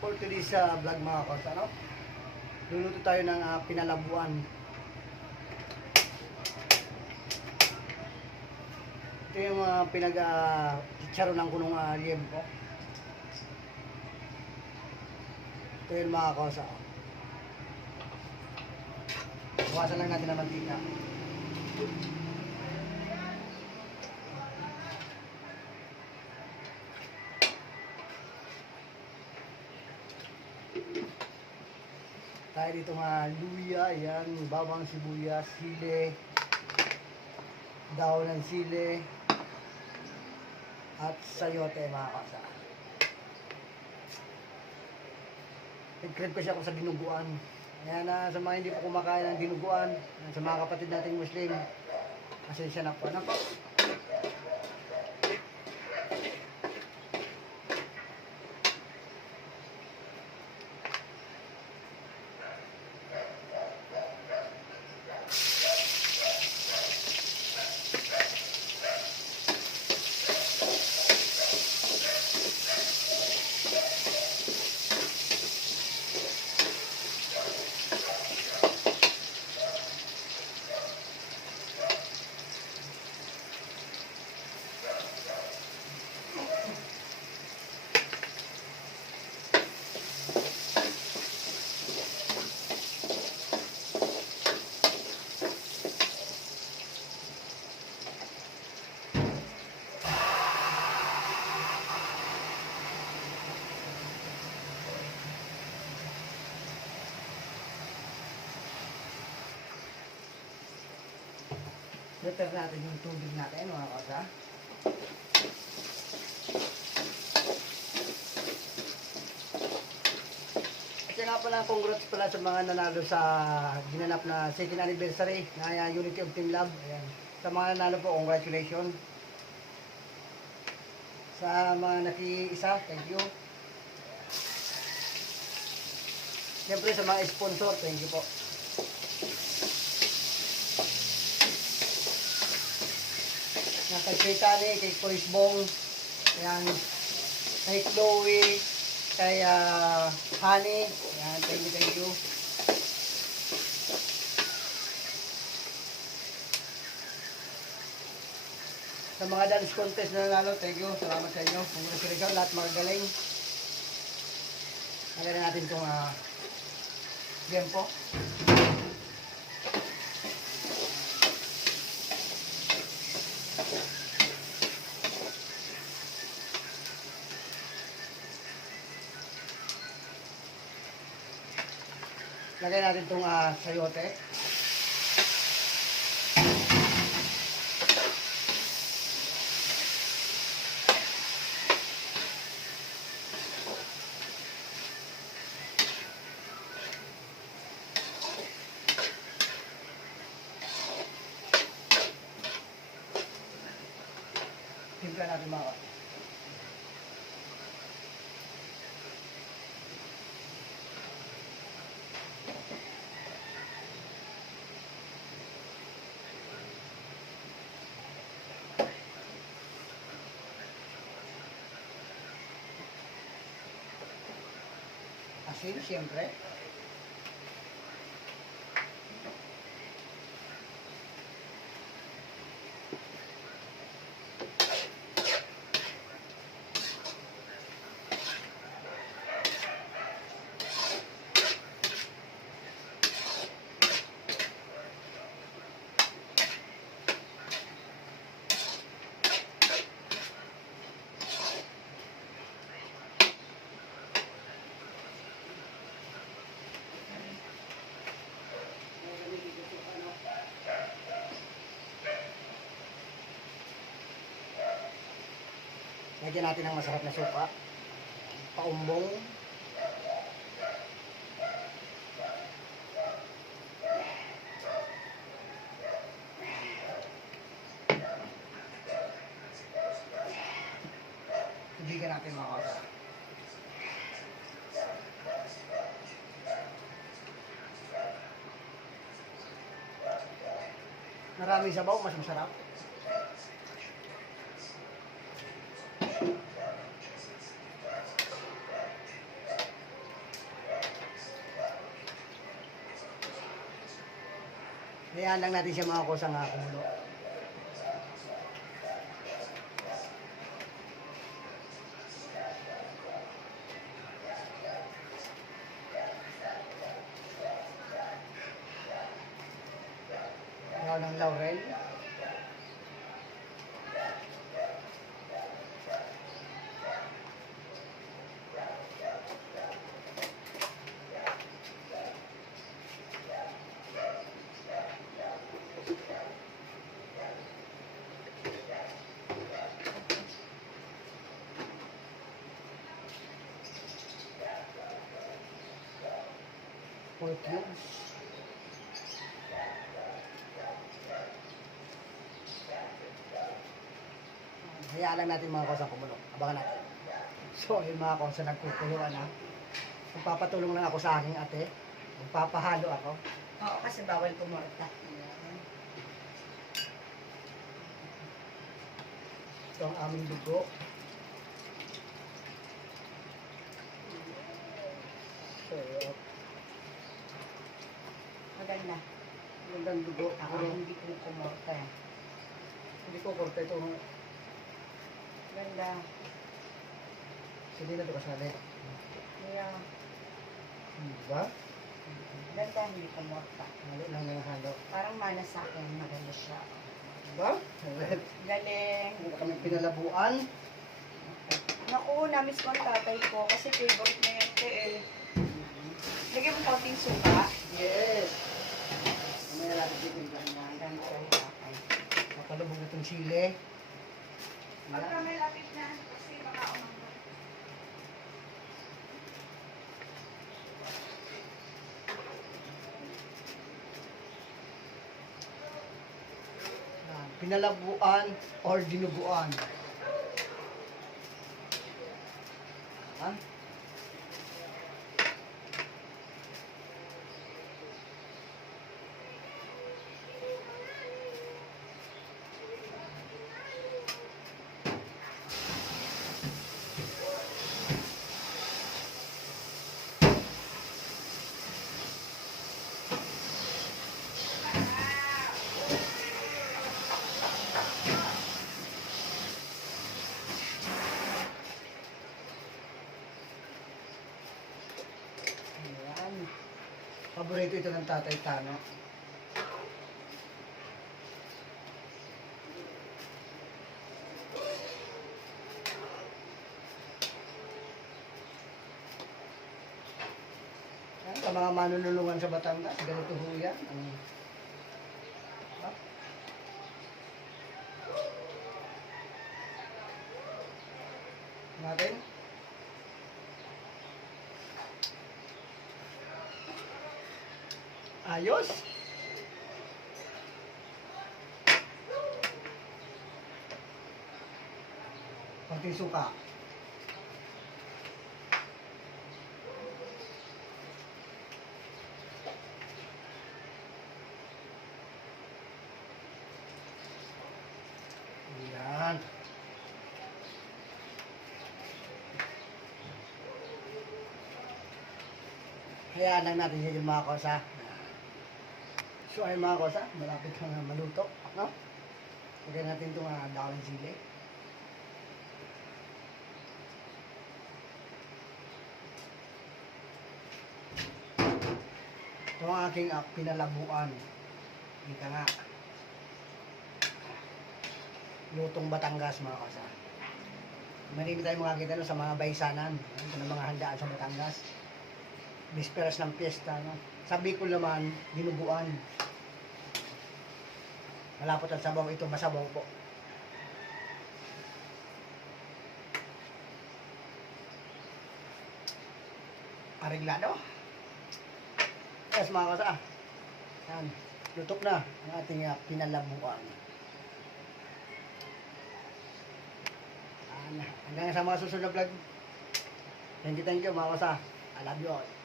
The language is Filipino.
for today's vlog mga kaos, ano? Luluto tayo ng pinalabuan. Ito yung chicharon ng kunong liempo. Ito yung mga kaos. Bukasan lang natin ng mantika. Tayo dito luya, yan, bawang sibuyas, sili, daon ng sili, at sayote mga kasa. Nag-crave kasi ako sa dinuguan. Ayan sa mga hindi po kumakain ng dinuguan, sa mga kapatid nating Muslim, pasensya na po. Ano po? Prepare natin yung tubig natin mga kasa. At nga pala, congrats pala sa mga nanalo sa ginanap na 2nd anniversary na Unity of Team Love. Ayan. Sa mga nanalo po, congratulations. Sa mga nakiisa, thank you. Siyempre sa mga sponsor, thank you po. Kay Tani, kay Chris Bong, ayan, kay Chloe, kay Honey, ayan, thank you. Sa mga dance contest na nanalo, thank you, salamat sa inyo. Congratulations, lahat magagaling. Nalagyan natin itong liempo. Lagay natin itong sayote. Timpla natin mga. Asin, siyempre. Lagyan natin ng masarap na suka. Paumbong. Tubigan natin mga kasa. Maraming sabaw, mas masarap. Hayaan lang natin siya mga kusang kumulo. Ayaw ng laurel. Pork cubes. Hayaan lang natin mga kusang kumulo. Abangan natin. So, yung mga kusa nagkukuluan ha. Magpapatulong lang ako sa aking ate. Magpapahalo ako. Oo, kasi bawal kumorta. Ito ang aming dugo. So, Maganda. magandang dugo. Ako Puro, hindi ko kumorta. hindi ko korte ito. Ganda. Hindi na ito kasali. Kaya, Diba? ganda hindi kumorta. Halo lang na halo. Parang mana sa akin, maganda siya. Diba? Galing. Hindi kami pinalabuan. Naku, namiss ko ang tatay ko kasi favorite na yan eh. Lagyan mo konting suka. Yes. Mamaya natin titignan. Ganda ang tatay. Makalubog na itong chile. Pagka may lapit na, kasi baka umangga. Pinalabuan or dinuguan. Ha? Ayan. Paborito ito ng Tatay Tano. Ayan, sa mga manunulungan sa Batangas, ganito ho yan. Ha? Natin? Ayos. Konting suka. Yan. Hayaan lang natin yan yung mga kosa. So ay mga kosa, malapit na maluto. No? Lagyan natin itong dahon ng sili. Ito ang aking pinalabuan. Ika nga. Lutong Batangas mga kosa. Marami tayong makakita no, sa mga baysanan. Sa mga handaan sa Batangas. Bisperas ng piyesta. No? Sabi ko naman, dinuguan. Malapot ang sabaw, ito masabaw po. Areglado. Yes mga kasa. Yan. Lutok na ang ating pinalabuan. Hanggang sa mga susunod na vlog. Thank you mga kasa. I love you all.